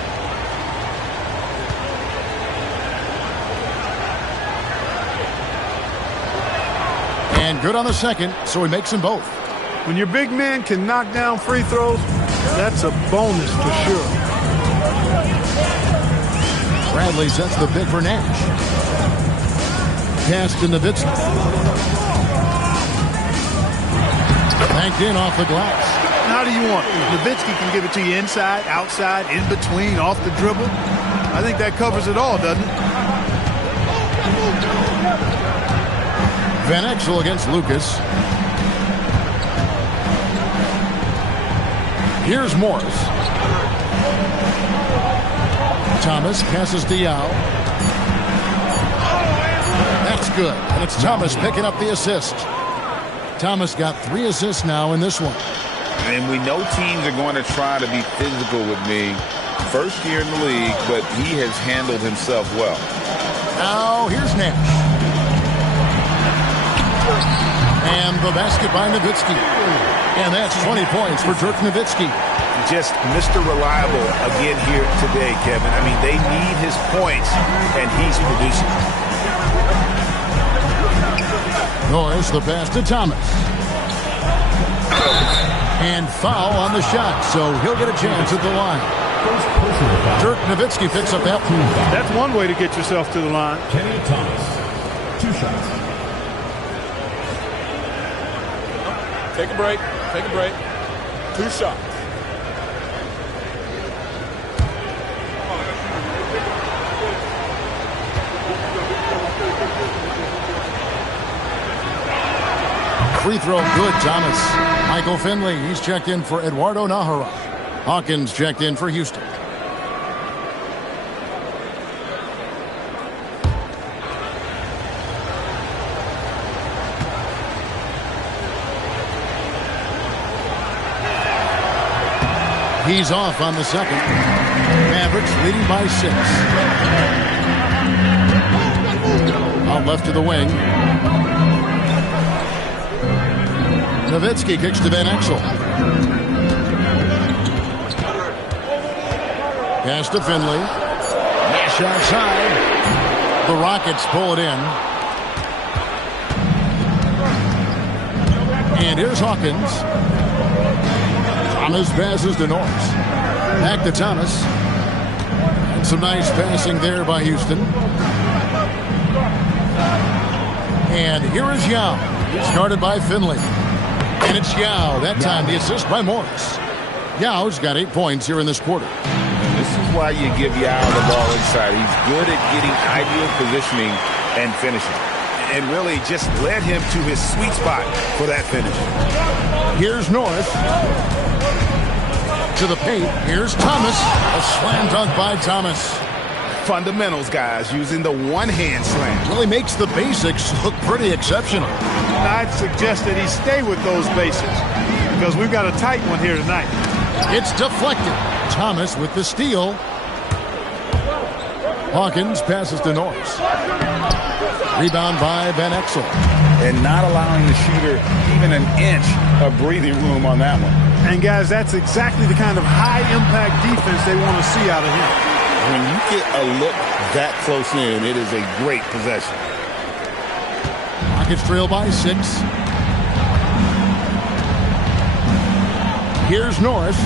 And good on the second, so he makes them both. When your big man can knock down free throws, that's a bonus for sure. Bradley sets the pick for Nash. Pass to Nowitzki. Banked in off the glass. How do you want it? Nowitzki can give it to you inside, outside, in between, off the dribble. I think that covers it all, doesn't it? Van Exel against Lucas. Here's Morris. Thomas passes to Yao. That's good. And it's Thomas picking up the assist. Thomas got 3 assists now in this one. And we know teams are going to try to be physical with me. First year in the league, but he has handled himself well. Now here's Nash. And the basket by Nowitzki. And that's 20 points for Dirk Nowitzki. Just Mr. Reliable again here today, Kevin. I mean, they need his points, and he's producing. Norris, the pass to Thomas. And foul on the shot, so he'll get a chance at the line. Dirk Nowitzki picks up that. That's one way to get yourself to the line. Kenny Thomas, 2 shots. Take a break. Take a break. 2 shots. Free throw good, Thomas. Michael Finley, he's checked in for Eduardo Nahara. Hawkins checked in for Houston. He's off on the second. Mavericks leading by 6. Out left to the wing. Nowitzki kicks to Van Exel. Pass to Finley. Nash outside. The Rockets pull it in. And here's Hawkins. Thomas passes to Norris. Back to Thomas. And some nice passing there by Houston. And here is Yao. Started by Finley. And it's Yao. That time the assist by Morris. Yao's got 8 points here in this quarter. This is why you give Yao the ball inside. He's good at getting ideal positioning and finishing. And really just led him to his sweet spot for that finish. Here's Norris. To the paint. Here's Thomas. A slam dunk by Thomas. Fundamentals, guys, using the one-hand slam. Really makes the basics look pretty exceptional. I'd suggest that he stay with those basics because we've got a tight one here tonight. It's deflected. Thomas with the steal. Hawkins passes to Norris. Rebound by Van Exel. And not allowing the shooter even an inch of breathing room on that one. And, guys, that's exactly the kind of high-impact defense they want to see out of him. When you get a look that close in, it is a great possession. Rockets trail by 6. Here's Norris.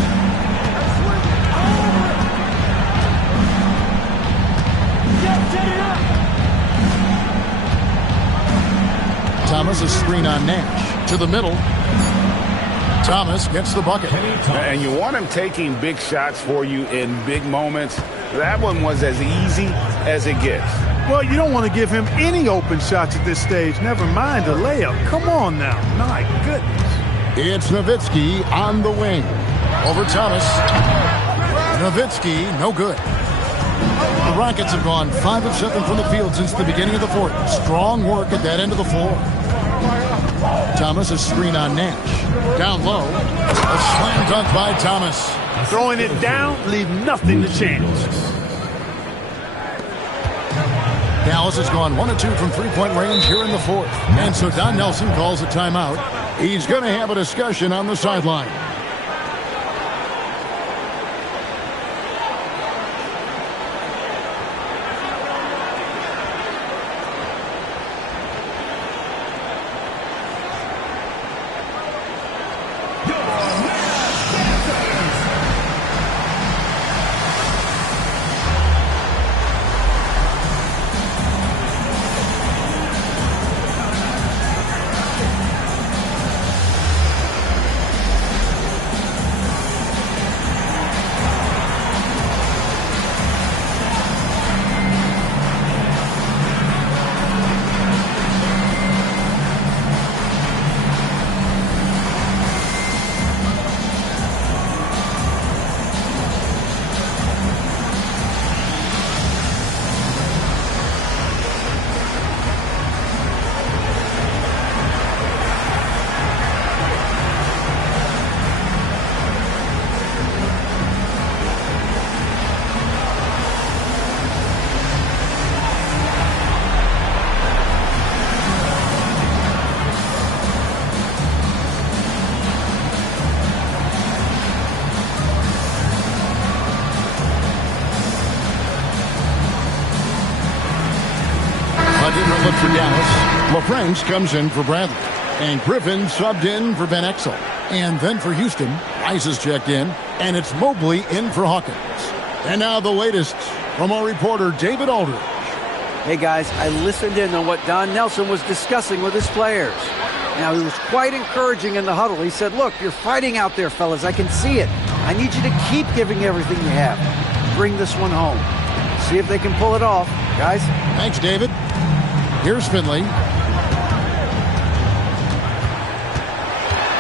Thomas, a screen on Nash. To the middle. Thomas gets the bucket. And you want him taking big shots for you in big moments. That one was as easy as it gets. Well, you don't want to give him any open shots at this stage. Never mind a layup. Come on now. My goodness. It's Nowitzki on the wing. Over Thomas. Nowitzki, no good. The Rockets have gone 5 of 7 from the field since the beginning of the fourth. Strong work at that end of the floor. Thomas, a screen on Nash. Down low. A slam dunk by Thomas. Throwing it down, leave nothing to chance. Dallas has gone 1 of 2 from 3-point range here in the fourth. And so Don Nelson calls a timeout. He's going to have a discussion on the sideline. For Dallas, LaFrance comes in for Bradley. And Griffin subbed in for Ben Exel. And then for Houston, Rice is checked in. And it's Mobley in for Hawkins. And now the latest from our reporter, David Aldridge. Hey, guys, I listened in on what Don Nelson was discussing with his players. Now, he was quite encouraging in the huddle. He said, look, you're fighting out there, fellas. I can see it. I need you to keep giving everything you have. Bring this one home. See if they can pull it off, guys. Thanks, David. Here's Finley.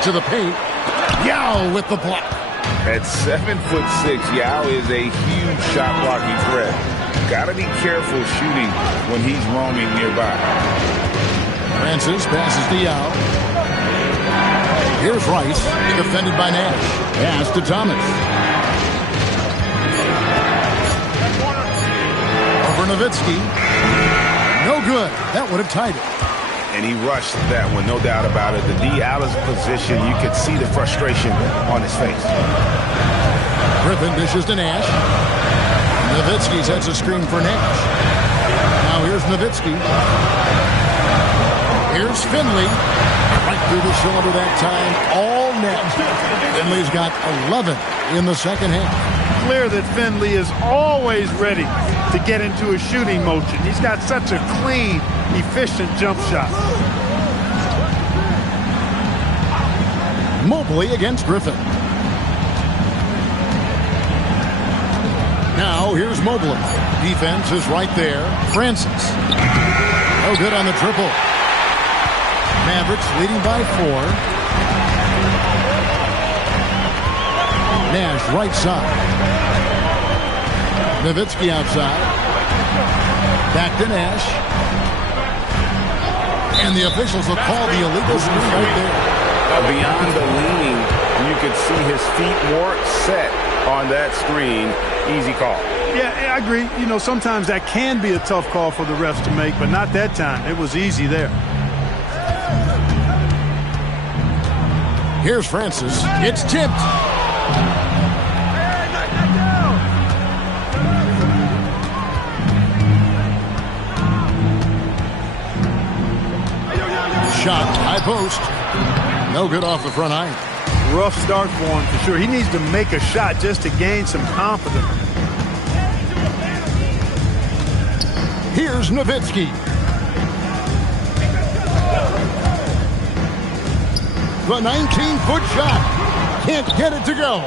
To the paint. Yao with the block. At 7'6", Yao is a huge shot blocking threat. Gotta be careful shooting when he's roaming nearby. Francis passes to Yao. Here's Rice, defended by Nash. Pass to Thomas. Over Nowitzki. No good. That would have tied it. And he rushed that one, no doubt about it. The D out of position, you could see the frustration on his face. Griffin dishes to Nash. Nowitzki sets a screen for Nash. Now here's Nowitzki. Here's Finley. Right through the shoulder that time. All net. Finley's got 11 in the second half. Clear that Finley is always ready to get into a shooting motion. He's got such a clean, efficient jump shot. Mobley against Griffin. Now here's Mobley. Defense is right there. Francis. No good on the triple. Mavericks leading by 4. Nash right side. Nowitzki outside. Back to Nash. And the officials will call the illegal screen right there. Beyond the leaning, you could see his feet more set on that screen. Easy call. Yeah, I agree. You know, sometimes that can be a tough call for the refs to make, but not that time. It was easy there. Here's Francis. It's tipped. Shot, high post. No good off the front iron. Rough start for him for sure. He needs to make a shot just to gain some confidence. Here's Nowitzki. The 19-foot shot. Can't get it to go.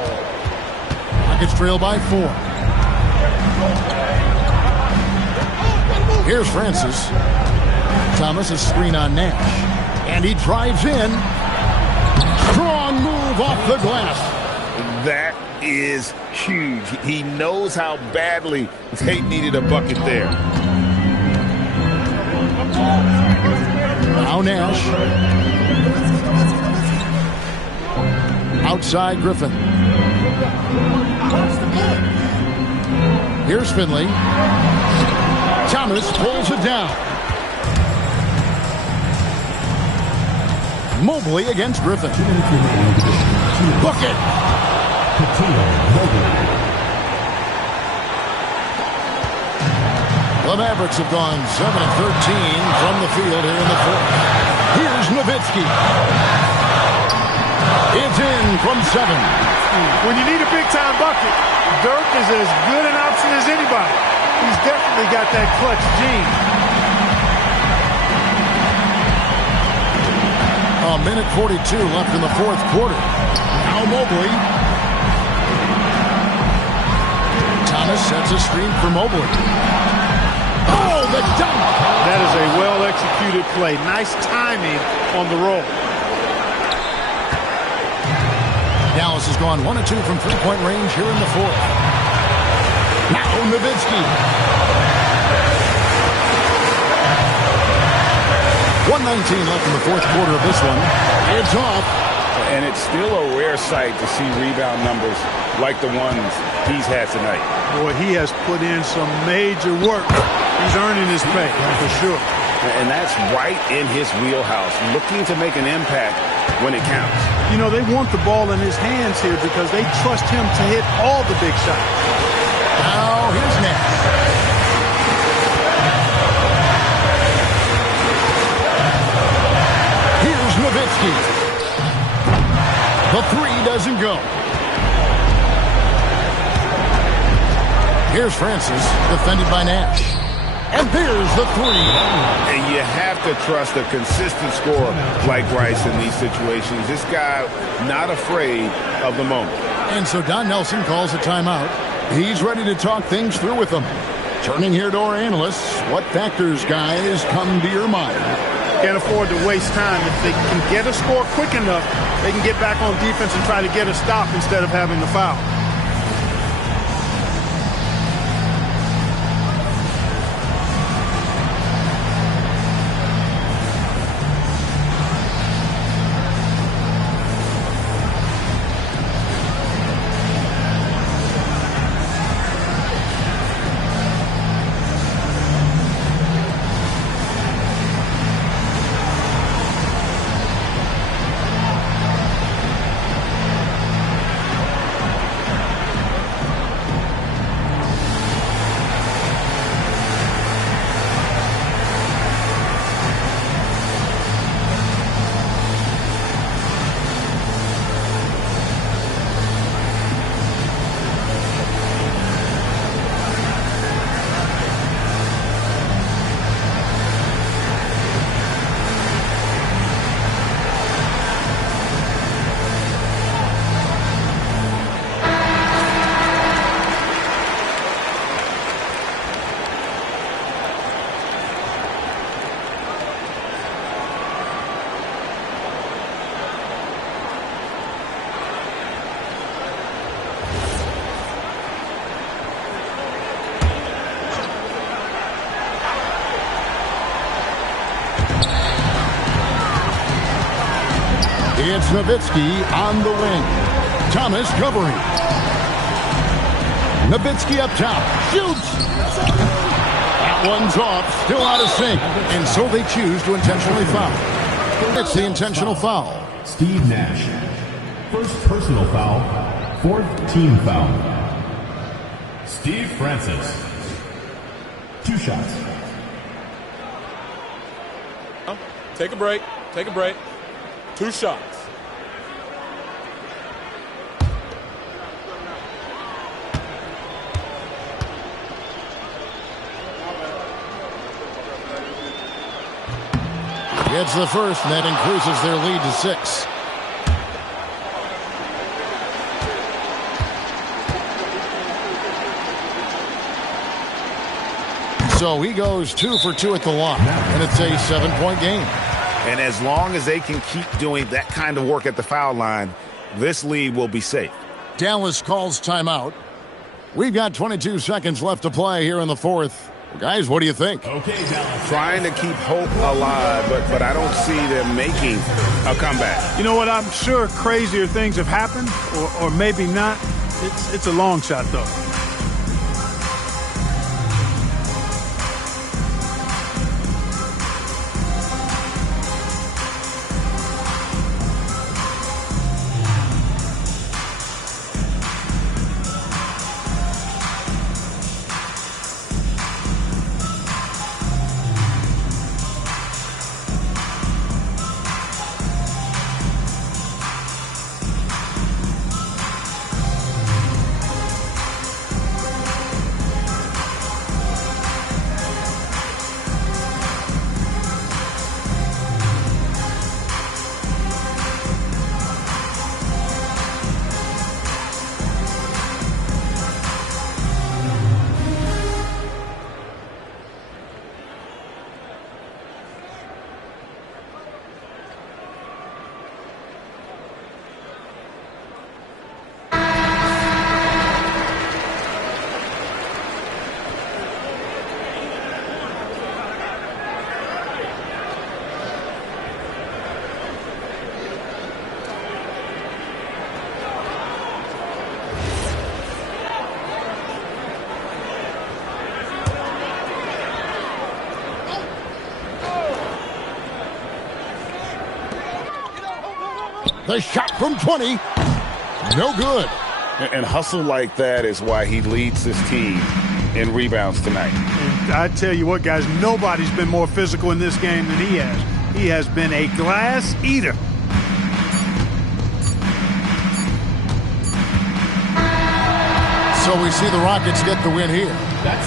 Rockets trail by 4. Here's Francis. Thomas is screen on Nash. And he drives in. Strong move off the glass. That is huge. He knows how badly they needed a bucket there. Now Nash. Outside Griffin. Here's Finley. Thomas pulls it down. Mobley against Griffin. Book it. The Mavericks have gone 7 of 13 from the field here in the fourth. Here's Nowitzki. It's in from 7. When you need a big-time bucket, Dirk is as good an option as anybody. He's definitely got that clutch gene. A minute 42 left in the fourth quarter. Now Mobley. Thomas sets a screen for Mobley. Oh, the dunk! That is a well-executed play. Nice timing on the roll. Dallas has gone 1 of 2 from three-point range here in the fourth. Now Nowitzki. 1:19 left in the fourth quarter of this one. It's off. And it's still a rare sight to see rebound numbers like the ones he's had tonight. Boy, he has put in some major work. He's earning his pay, for sure. And that's right in his wheelhouse, looking to make an impact when it counts. You know, they want the ball in his hands here because they trust him to hit all the big shots. Now here's Nash. Here's Nowitzki. The three doesn't go. Here's Francis, defended by Nash. And there's the three. And you have to trust a consistent scorer like Rice in these situations. This guy not afraid of the moment. And so Don Nelson calls a timeout. He's ready to talk things through with them. Turning here to our analysts, what factors, guys, come to your mind? Can't afford to waste time. If they can get a score quick enough, they can get back on defense and try to get a stop instead of having the foul. It's Nowitzki on the wing. Thomas covering. Nowitzki up top. Shoots! That one's off. Still out of sync. And so they choose to intentionally foul. It's the intentional foul. Steve Nash. First personal foul. Fourth team foul. Steve Francis. 2 shots. Take a break. Take a break. 2 shots. Gets the first, and that increases their lead to 6. So he goes 2 for 2 at the line, and it's a 7-point game. And as long as they can keep doing that kind of work at the foul line, this lead will be safe. Dallas calls timeout. We've got 22 seconds left to play here in the fourth. Guys, what do you think? Okay, Dallas. Trying to keep hope alive, but I don't see them making a comeback. You know what? I'm sure crazier things have happened, or maybe not. It's a long shot, though. The shot from 20. No good. And hustle like that is why he leads this team in rebounds tonight. And I tell you what, guys, nobody's been more physical in this game than he has. He has been a glass eater. So we see the Rockets get the win here.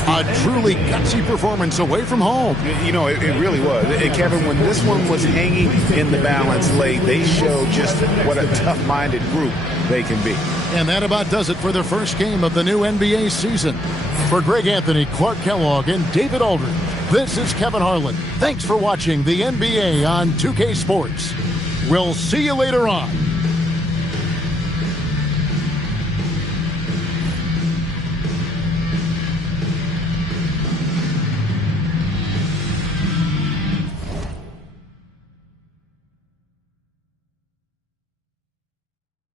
A truly gutsy performance away from home. You know, it really was. And Kevin, when this one was hanging in the balance late, they showed just what a tough-minded group they can be. And that about does it for the first game of the new NBA season. For Greg Anthony, Clark Kellogg, and David Aldridge, this is Kevin Harlan. Thanks for watching the NBA on 2K Sports. We'll see you later on.